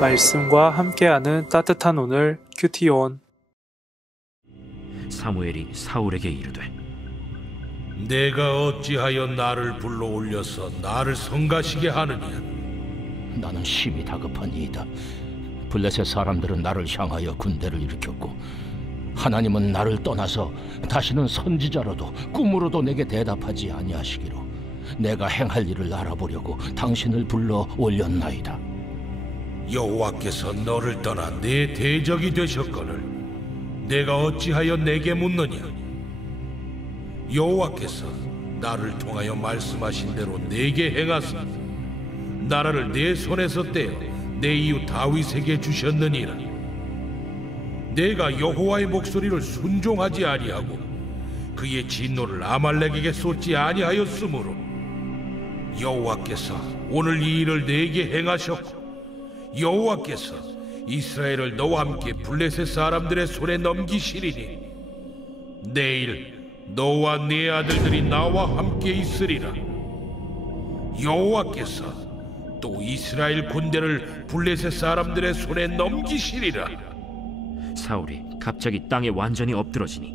말씀과 함께하는 따뜻한 오늘 큐티온. 사무엘이 사울에게 이르되 내가 어찌하여 나를 불러 올려서 나를 성가시게 하느냐? 나는 심히 다급하니이다. 블레셋 사람들은 나를 향하여 군대를 일으켰고 하나님은 나를 떠나서 다시는 선지자로도 꿈으로도 내게 대답하지 아니하시기로 내가 행할 일을 알아보려고 당신을 불러 올렸나이다. 여호와께서 너를 떠나 내 대적이 되셨거늘 내가 어찌하여 내게 묻느냐? 여호와께서 나를 통하여 말씀하신 대로 내게 행하사 나라를 내 손에서 떼어 내 이웃 다윗에게 주셨느니라. 내가 여호와의 목소리를 순종하지 아니하고 그의 진노를 아말렉에게 쏟지 아니하였으므로 여호와께서 오늘 이 일을 내게 행하셨고 여호와께서 이스라엘을 너와 함께 블레셋 사람들의 손에 넘기시리니 내일 너와 네 아들들이 나와 함께 있으리라. 여호와께서 또 이스라엘 군대를 블레셋 사람들의 손에 넘기시리라. 사울이 갑자기 땅에 완전히 엎드러지니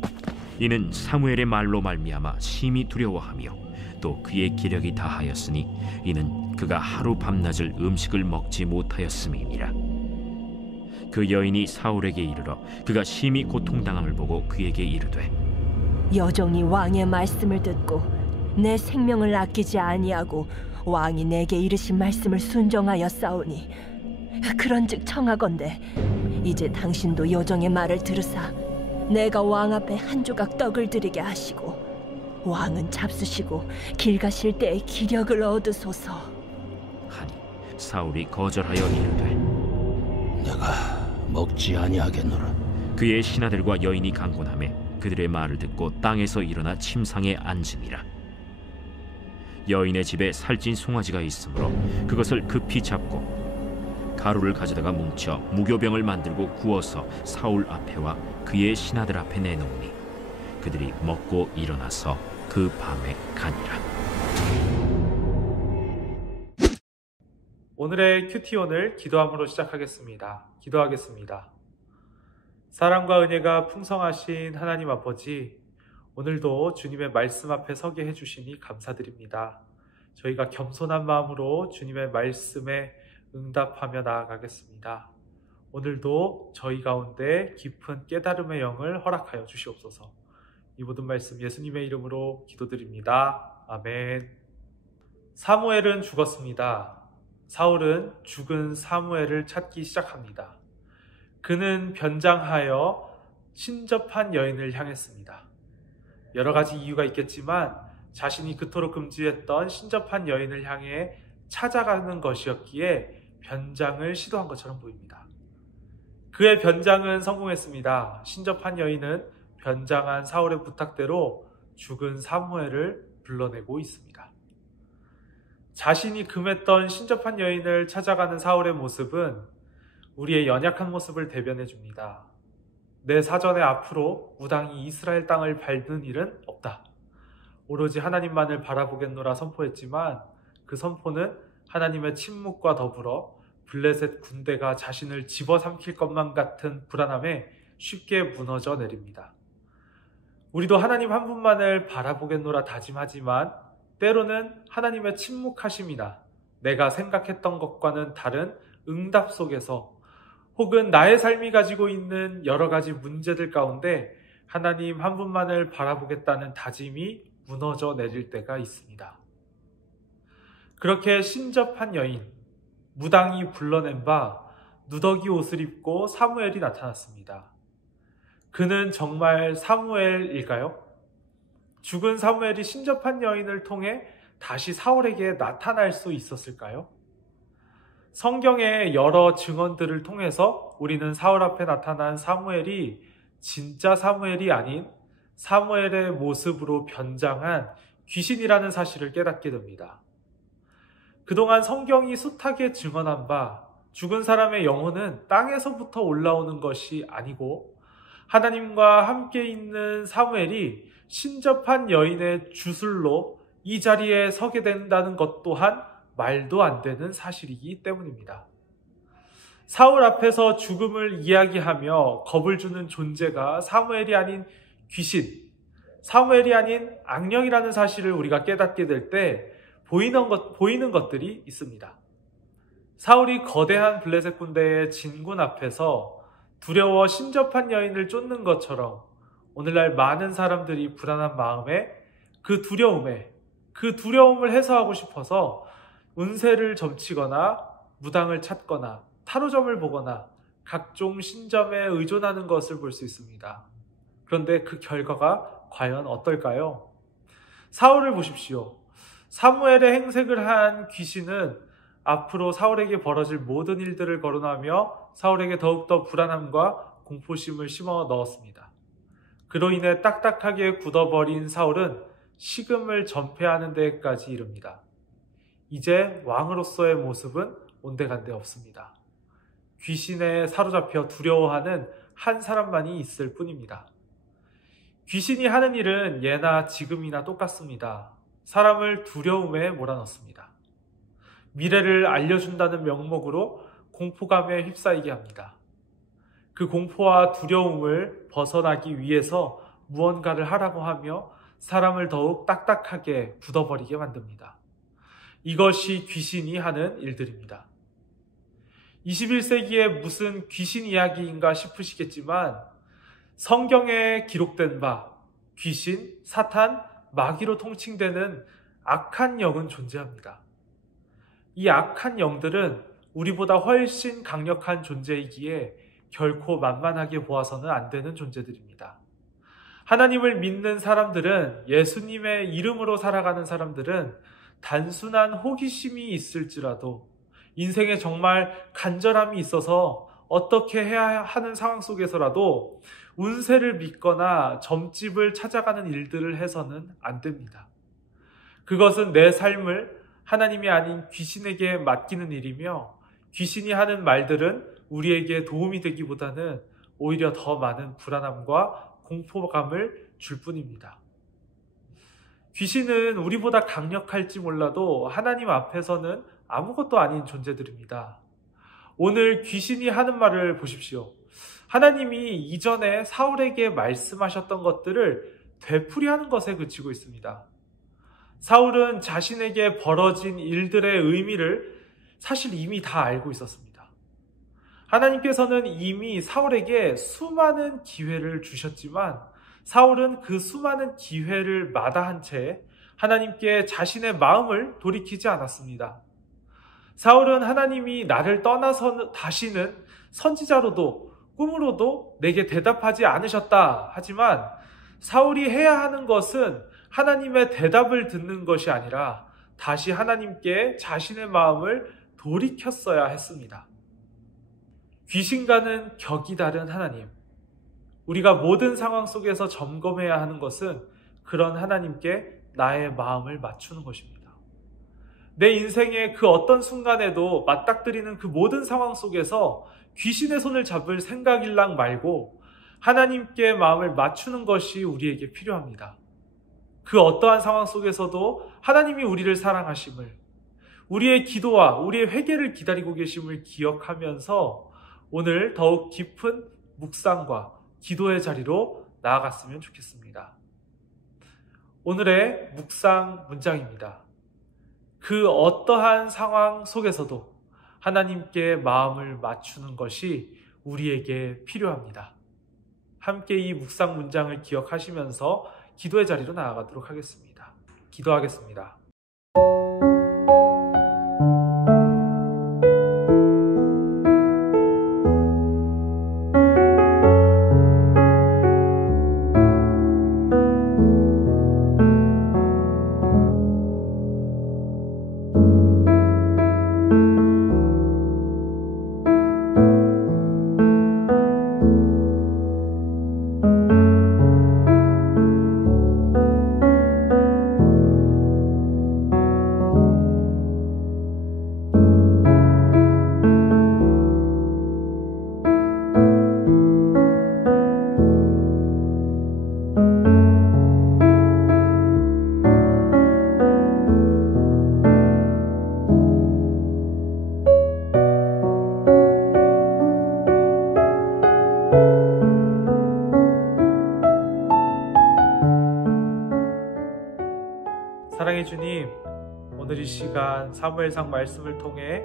이는 사무엘의 말로 말미암아 심히 두려워하며 또 그의 기력이 다하였으니 이는 그가 하루 밤낮을 음식을 먹지 못하였음이니라. 그 여인이 사울에게 이르러 그가 심히 고통당함을 보고 그에게 이르되 여종이 왕의 말씀을 듣고 내 생명을 아끼지 아니하고 왕이 내게 이르신 말씀을 순종하여 싸우니 그런즉 청하건대 이제 당신도 여종의 말을 들으사 내가 왕 앞에 한 조각 떡을 드리게 하시고 왕은 잡수시고 길 가실 때에 기력을 얻으소서 하니 사울이 거절하여 이르되 내가 먹지 아니하겠노라. 그의 신하들과 여인이 강권하매 그들의 말을 듣고 땅에서 일어나 침상에 앉으니라. 여인의 집에 살찐 송아지가 있으므로 그것을 급히 잡고 가루를 가져다가 뭉쳐 무교병을 만들고 구워서 사울 앞에와 그의 신하들 앞에 내놓으니 그들이 먹고 일어나서 그 밤에 가니라. 오늘의 큐티온을 기도함으로 시작하겠습니다. 기도하겠습니다. 사랑과 은혜가 풍성하신 하나님 아버지, 오늘도 주님의 말씀 앞에 서게 해주시니 감사드립니다. 저희가 겸손한 마음으로 주님의 말씀에 응답하며 나아가겠습니다. 오늘도 저희 가운데 깊은 깨달음의 영을 허락하여 주시옵소서. 이 모든 말씀 예수님의 이름으로 기도드립니다. 아멘. 사무엘은 죽었습니다. 사울은 죽은 사무엘을 찾기 시작합니다. 그는 변장하여 신접한 여인을 향했습니다. 여러 가지 이유가 있겠지만 자신이 그토록 금지했던 신접한 여인을 향해 찾아가는 것이었기에 변장을 시도한 것처럼 보입니다. 그의 변장은 성공했습니다. 신접한 여인은 변장한 사울의 부탁대로 죽은 사무엘을 불러내고 있습니다. 자신이 금했던 신접한 여인을 찾아가는 사울의 모습은 우리의 연약한 모습을 대변해 줍니다. 내 사전에 앞으로 무당이 이스라엘 땅을 밟는 일은 없다. 오로지 하나님만을 바라보겠노라 선포했지만 그 선포는 하나님의 침묵과 더불어 블레셋 군대가 자신을 집어삼킬 것만 같은 불안함에 쉽게 무너져 내립니다. 우리도 하나님 한 분만을 바라보겠노라 다짐하지만 때로는 하나님의 침묵하심이나 내가 생각했던 것과는 다른 응답 속에서 혹은 나의 삶이 가지고 있는 여러 가지 문제들 가운데 하나님 한 분만을 바라보겠다는 다짐이 무너져 내릴 때가 있습니다. 그렇게 신접한 여인, 무당이 불러낸 바 누더기 옷을 입고 사무엘이 나타났습니다. 그는 정말 사무엘일까요? 죽은 사무엘이 신접한 여인을 통해 다시 사울에게 나타날 수 있었을까요? 성경의 여러 증언들을 통해서 우리는 사울 앞에 나타난 사무엘이 진짜 사무엘이 아닌 사무엘의 모습으로 변장한 귀신이라는 사실을 깨닫게 됩니다. 그동안 성경이 숱하게 증언한 바 죽은 사람의 영혼은 땅에서부터 올라오는 것이 아니고 하나님과 함께 있는 사무엘이 신접한 여인의 주술로 이 자리에 서게 된다는 것 또한 말도 안 되는 사실이기 때문입니다. 사울 앞에서 죽음을 이야기하며 겁을 주는 존재가 사무엘이 아닌 귀신, 사무엘이 아닌 악령이라는 사실을 우리가 깨닫게 될 때 보이는 것들이 있습니다. 사울이 거대한 블레셋 군대의 진군 앞에서 두려워 신접한 여인을 쫓는 것처럼 오늘날 많은 사람들이 불안한 마음에 그 두려움을 해소하고 싶어서 운세를 점치거나 무당을 찾거나 타로점을 보거나 각종 신점에 의존하는 것을 볼 수 있습니다. 그런데 그 결과가 과연 어떨까요? 사울을 보십시오. 사무엘의 행색을 한 귀신은 앞으로 사울에게 벌어질 모든 일들을 거론하며 사울에게 더욱더 불안함과 공포심을 심어 넣었습니다. 그로 인해 딱딱하게 굳어버린 사울은 식음을 전폐하는 데까지 이릅니다. 이제 왕으로서의 모습은 온데간데 없습니다. 귀신에 사로잡혀 두려워하는 한 사람만이 있을 뿐입니다. 귀신이 하는 일은 예나 지금이나 똑같습니다. 사람을 두려움에 몰아넣습니다. 미래를 알려준다는 명목으로 공포감에 휩싸이게 합니다. 그 공포와 두려움을 벗어나기 위해서 무언가를 하라고 하며 사람을 더욱 딱딱하게 굳어버리게 만듭니다. 이것이 귀신이 하는 일들입니다. 21세기에 무슨 귀신 이야기인가 싶으시겠지만 성경에 기록된 바 귀신, 사탄, 마귀로 통칭되는 악한 영은 존재합니다. 이 악한 영들은 우리보다 훨씬 강력한 존재이기에 결코 만만하게 보아서는 안 되는 존재들입니다. 하나님을 믿는 사람들은, 예수님의 이름으로 살아가는 사람들은 단순한 호기심이 있을지라도 인생에 정말 간절함이 있어서 어떻게 해야 하는 상황 속에서라도 운세를 믿거나 점집을 찾아가는 일들을 해서는 안 됩니다. 그것은 내 삶을 하나님이 아닌 귀신에게 맡기는 일이며 귀신이 하는 말들은 우리에게 도움이 되기보다는 오히려 더 많은 불안함과 공포감을 줄 뿐입니다. 귀신은 우리보다 강력할지 몰라도 하나님 앞에서는 아무것도 아닌 존재들입니다. 오늘 귀신이 하는 말을 보십시오. 하나님이 이전에 사울에게 말씀하셨던 것들을 되풀이하는 것에 그치고 있습니다. 사울은 자신에게 벌어진 일들의 의미를 사실 이미 다 알고 있었습니다. 하나님께서는 이미 사울에게 수많은 기회를 주셨지만 사울은 그 수많은 기회를 마다한 채 하나님께 자신의 마음을 돌이키지 않았습니다. 사울은 하나님이 나를 떠나서 다시는 선지자로도 꿈으로도 내게 대답하지 않으셨다 하지만 사울이 해야 하는 것은 하나님의 대답을 듣는 것이 아니라 다시 하나님께 자신의 마음을 돌이켰어야 했습니다. 귀신과는 격이 다른 하나님, 우리가 모든 상황 속에서 점검해야 하는 것은 그런 하나님께 나의 마음을 맞추는 것입니다. 내 인생의 그 어떤 순간에도 맞닥뜨리는 그 모든 상황 속에서 귀신의 손을 잡을 생각일랑 말고 하나님께 마음을 맞추는 것이 우리에게 필요합니다. 그 어떠한 상황 속에서도 하나님이 우리를 사랑하심을, 우리의 기도와 우리의 회개를 기다리고 계심을 기억하면서 오늘 더욱 깊은 묵상과 기도의 자리로 나아갔으면 좋겠습니다. 오늘의 묵상 문장입니다. 그 어떠한 상황 속에서도 하나님께 마음을 맞추는 것이 우리에게 필요합니다. 함께 이 묵상 문장을 기억하시면서 기도의 자리로 나아가도록 하겠습니다. 기도하겠습니다. 사랑의 주님, 오늘 이 시간 사무엘상 말씀을 통해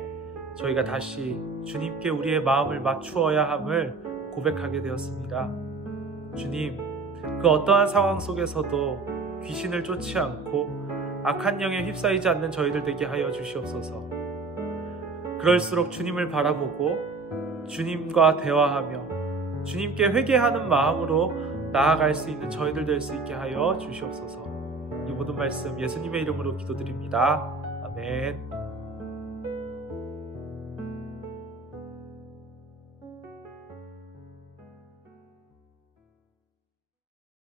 저희가 다시 주님께 우리의 마음을 맞추어야 함을 고백하게 되었습니다. 주님, 그 어떠한 상황 속에서도 귀신을 쫓지 않고 악한 영에 휩싸이지 않는 저희들 되게 하여 주시옵소서. 그럴수록 주님을 바라보고 주님과 대화하며 주님께 회개하는 마음으로 나아갈 수 있는 저희들 될 수 있게 하여 주시옵소서. 이 모든 말씀 예수님의 이름으로 기도드립니다. 아멘.